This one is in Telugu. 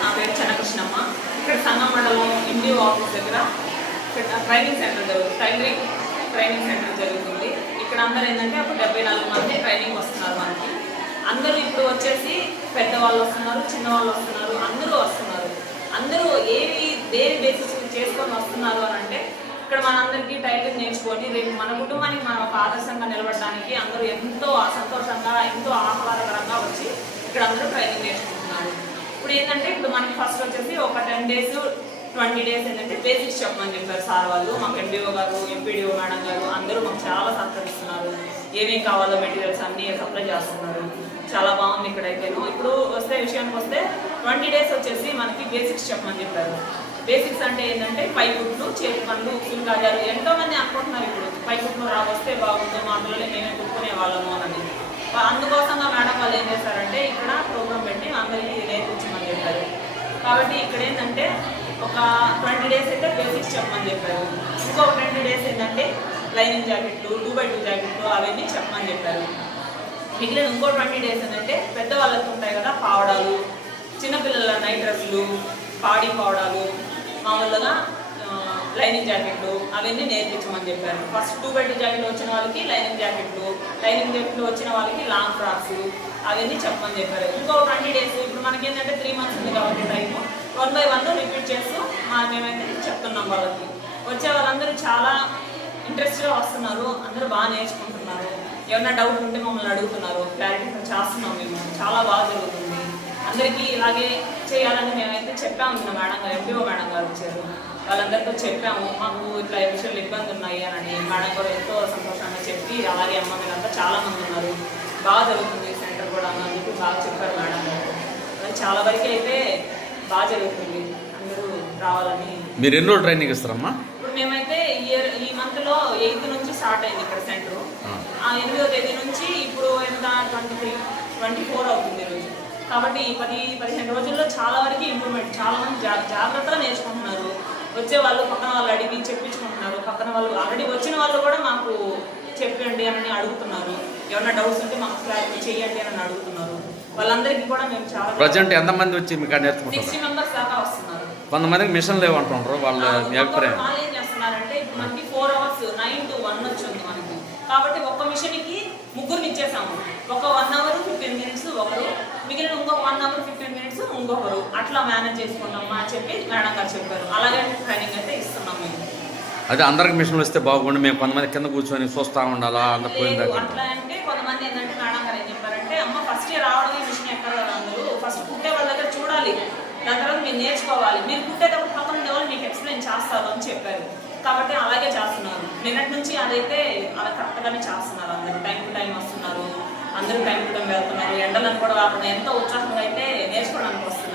నా పేరు చెన్నకృష్ణమ్మ. ఇక్కడ సంగం మండలం ఇండియో ఆఫీస్ దగ్గర ట్రైనింగ్ సెంటర్ జరుగుతుంది, టైలరింగ్ ట్రైనింగ్ సెంటర్ జరుగుతుంది. ఇక్కడ అందరూ ఏంటంటే ఒక 74 మంది ట్రైనింగ్ వస్తున్నారు మనకి. అందరూ ఇప్పుడు వచ్చేసి పెద్దవాళ్ళు వస్తున్నారు, చిన్నవాళ్ళు వస్తున్నారు, అందరూ వస్తున్నారు. అందరూ దేని బేసిస్ చేసుకొని వస్తున్నారు అని అంటే ఇక్కడ మనందరికీ టైలరింగ్ నేర్చుకొని రేపు మన కుటుంబానికి మనం ఒక ఆదర్శంగా నిలబడడానికి అందరూ ఎంతో సంతోషంగా, ఎంతో ఆహ్లాదకరంగా వచ్చి ఇక్కడ అందరూ ట్రైనింగ్ నేర్చుకుంటున్నారు. ఇప్పుడు ఏంటంటే ఇప్పుడు మనకి ఫస్ట్ వచ్చేసి ఒక 10 days 20 days ఏంటంటే బేసిక్స్ చెప్పమని చెప్పారు సార్ వాళ్ళు. మాకు ఎండిఓ గారు, ఎంపీడీఓ మేడం గారు అందరూ మాకు చాలా సహకరిస్తున్నారు. ఏమేమి కావాలో మెటీరియల్స్ అన్నీ సప్లై చేస్తున్నారు. చాలా బాగుంది ఇక్కడైతేను. ఇప్పుడు విషయానికి వస్తే 20 days వచ్చేసి మనకి బేసిక్స్ చెప్పమని చెప్పారు. బేసిక్స్ అంటే ఏంటంటే పైకుట్లు, చేతి పనులు, ఉక్కులు కాజాలు. ఎంతో మంది అనుకుంటున్నారు ఇప్పుడు పైకుట్లు వస్తే బాగుందో, మా పిల్లలు మేమే కుట్టుకునే వాళ్ళము అని. అందుకోసంగా మేడం వాళ్ళు ఏం చేశారంటే ఇక్కడ ప్రోగ్రామ్ పెట్టి అందరికీ నేర్పించమని చెప్పారు. కాబట్టి ఇక్కడ ఏంటంటే ఒక 20 days అయితే బేసిక్స్ చెప్పమని చెప్పారు. ఇంకొక 20 days ఏంటంటే లైనింగ్ జాకెట్లు, 2x2 జాకెట్లు అవన్నీ చెప్పమని చెప్పారు. మిగిలిన ఇంకో 20 days ఏంటంటే పెద్దవాళ్ళకి ఉంటాయి కదా పావడాలు, చిన్నపిల్లల నైట్ డ్రెస్సులు, పాడి పావడాలు, మామూలుగా లైనింగ్ జాకెట్లు అవన్నీ నేర్పించమని చెప్పారు. ఫస్ట్ 2x2 జాకెట్లు వచ్చిన వాళ్ళకి లైనింగ్ జాకెట్లు వచ్చిన వాళ్ళకి లాంగ్ ఫ్రాక్స్ అవన్నీ చెప్పమని చెప్పారు. ఇంకో 20 days ఇప్పుడు మనకి ఏంటంటే 3 months ఉంది కాబట్టి టైము 1 by 1 రిపీట్ చేస్తూ మేమైతే చెప్తున్నాం. వాళ్ళకి వచ్చే వాళ్ళందరూ చాలా ఇంట్రెస్ట్గా వస్తున్నారు, అందరూ బాగా నేర్చుకుంటున్నారు. ఏమన్నా డౌట్ ఉంటే మమ్మల్ని అడుగుతున్నారు, క్లారిఫై చేస్తున్నాం. మేము చాలా బాగా జరుగుతుంది. అందరికీ ఇలాగే చేయాలని మేమైతే చెప్పాము. నిన్న మేడం గారు, ఎంపీఓ మేడం గారు వచ్చారు, వాళ్ళందరితో చెప్పాము మాకు ఇట్లా విషయాలు ఇబ్బంది ఉన్నాయి అని. మేడం కూడా ఎంతో సంతోషంగా చెప్పి అలాగే అమ్మ మీరంతా చాలా మంది ఉన్నారు, బాగా జరుగుతుంది సెంటర్ కూడా అని చెప్పి బాగా చెప్పారు మేడం గారు. చాలా వరకు అయితే బాగా జరుగుతుంది, అందరూ రావాలని. మీరు ఎన్ని రోజులు ట్రైనింగ్ ఇస్తారమ్మా? ఇప్పుడు మేమైతే ఈ మంత్లో 8th నుంచి స్టార్ట్ అయింది ఇక్కడ సెంటర్. ఆ 8వ తేదీ నుంచి ఇప్పుడు ఎంత 24 అవుతుంది రోజు. కాబట్టి ఈ 10-15 రోజుల్లో చాలా వరకు ఇంప్రూవ్మెంట్, చాలా మంది జాగ్రత్తగా నేర్చుకుంటున్నారు. వచ్చే వాళ్ళు పక్కన వాళ్ళు అడిగి చెప్పించుకుంటున్నారు. పక్కన వాళ్ళు ఆల్రెడీ వచ్చిన వాళ్ళు కూడా మాకు చెప్పండి అని అడుగుతున్నారు. ఏమైనా డౌట్స్ ఉంటే మాకు క్లారిఫై చేయండి అని అడుగుతున్నారు. వాళ్ళందరికీ కూడా మేము చాలా ప్రజెంట్ ఎంతమంది వచ్చి మీకు నేర్చుకుంటారు? 60 members దాకా వస్తున్నారు. కొంతమందికి మిషన్ లేవు అంటున్నారు, వాళ్ళ అభిప్రాయం. వాళ్ళు ఏం చేస్తున్నారంటే ఇప్పుడు మనకి 4 hours 9 to 1 వచ్చింది మనకి. కాబట్టి ఒక్క మిషన్కి 3 ఇచ్చేసాము. ఒక 1 hour 15 minutes ఒకరు, మిగిలిన ఇంకొక 1 hour 15 minutes ఇంకొకరు, అట్లా మేనేజ్ చేసుకుంటామా అని చెప్పి మేడం గారు చెప్పారు. అలాగే ట్రైనింగ్ అయితే ఇస్తున్నాం మేము. అదే అందరికి మిషన్లు వస్తే బాగుండి మేము కొంతమంది కింద కూర్చొని చూస్తూ ఉండాలా అంత పోయిందా? అట్లా అంటే కొంతమంది ఏంటంటే మేడం గారు ఏం చెప్పారంటే అమ్మ ఫస్ట్ రావడమే మిషన్ ఎక్కడ అందరూ ఫస్ట్ కుట్టే వాళ్ళ దగ్గర చూడాలి, దాని తర్వాత మీరు నేర్చుకోవాలి, మీరు కుట్టేటప్పుడు పక్కన ఉండే వాళ్ళు మీకు ఎక్స్ప్లెయిన్ చేస్తారు అని చెప్పారు. కాబట్టి అలాగే చేస్తున్నారు. నిన్నటి నుంచి అదైతే అలా కరెక్ట్గానే చేస్తున్నారు. అందరూ టైం టు టైం వస్తున్నారు, అందరూ టైం టు టైం వెళ్తున్నారు. ఎండలను కూడా కాకుండా ఎంతో ఉత్సాహంగా అయితే నేర్చుకోవడానికి వస్తున్నారు.